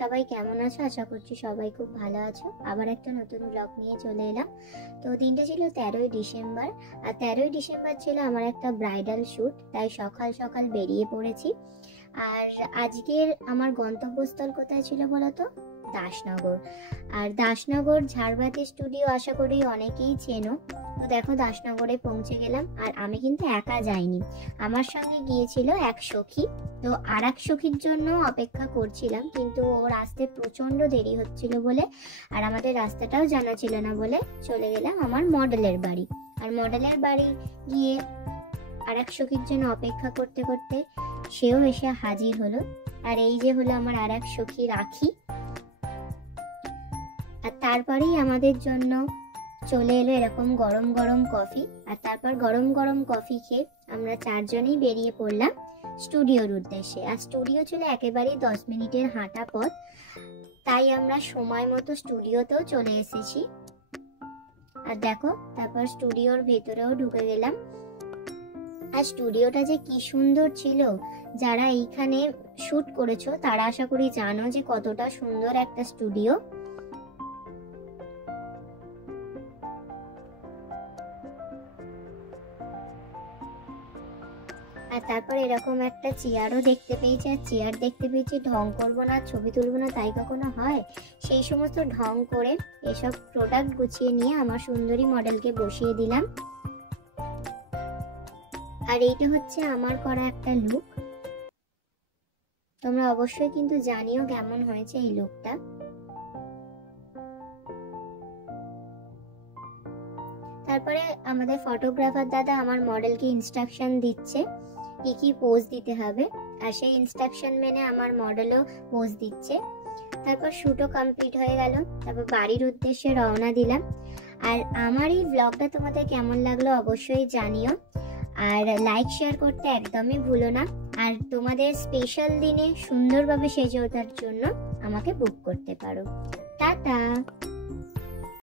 সবাই কেমন আছো? আশা করছি সবাই খুব ভালো আছো। আবার একটা নতুন ব্লগ নিয়ে চলে এলাম। তো দিনটা ছিল 13ই ডিসেম্বর, আর 13ই ডিসেম্বর ছিল আমার একটা ব্রাইডাল শ্যুট, তাই সকাল সকাল বেরিয়ে পড়েছি। আর আজকের আমার গন্তব্যস্থল কোথায় ছিল বলো তো? দাসনগর। আর দাসনগর ঝাড়বাতি স্টুডিও আশা করি অনেকেই চেনো। তো দেখো দাসনগরে পৌঁছে গেলাম, আর আমি কিন্তু একা যাইনি, আমার সঙ্গে গিয়েছিল এক সখী। তো আর এক সখীর জন্য অপেক্ষা করছিলাম, কিন্তু ওর আসতে প্রচন্ড দেরি হচ্ছিল বলে, আর আমাদের রাস্তাটাও জানা ছিল না বলে চলে গেলাম আমার মডেলের বাড়ি। আর মডেলের বাড়ি গিয়ে আর এক সখীর জন্য অপেক্ষা করতে করতে সেও এসে হাজির হলো। আর এই যে হলো আমার আর এক সখী রাখি। আর তারপরেই আমাদের জন্য চলে এলো এরকম গরম গরম কফি। আর তারপর গরম গরম কফি খেয়ে আমরা চারজনেই বেরিয়ে পড়লাম স্টুডিওর উদ্দেশ্যে। আর স্টুডিও ছিল একেবারেই 10 মিনিটের হাঁটা পথ, তাই আমরা সময় মতো স্টুডিওতেও চলে এসেছি। আর দেখো তারপর স্টুডিওর ভেতরেও ঢুকে গেলাম। আর স্টুডিওটা যে কি সুন্দর ছিল, যারা এইখানে শুট করেছো তারা আশা করি জানো যে কতটা সুন্দর একটা স্টুডিও। আর তারপর এরকম একটা চেয়ারও দেখতে পেয়েছি। আর চেয়ার দেখতে পেয়েছি, ঢং করবো না, ছবি তুলবো না, তাই কখনো হয়? সেই সমস্ত ঢং করে এসব প্রোডাক্ট গুছিয়ে নিয়ে আমার সুন্দরী মডেলকে বসিয়ে দিলাম। আর এইটা হচ্ছে আমার করা একটা লুক। তোমরা অবশ্যই কিন্তু জানিও কেমন হয়েছে এই লুকটা। তারপরে আমাদের ফটোগ্রাফার দাদা আমার মডেলকে ইনস্ট্রাকশন দিচ্ছে কি কি পোজ দিতে হবে, আর সেই ইনস্ট্রাকশন মেনে আমার মডেলও পোজ দিচ্ছে। তারপর শুটও কমপ্লিট হয়ে গেল। তারপর বাড়ির উদ্দেশ্যে রওনা দিলাম। আর আমার এই ব্লগটা তোমাদের কেমন লাগলো অবশ্যই জানিও, আর লাইক শেয়ার করতে একদমই ভুলো না। আর তোমাদের স্পেশাল দিনে সুন্দরভাবে সেজে ওঠার জন্য আমাকে বুক করতে পারো। টাটা।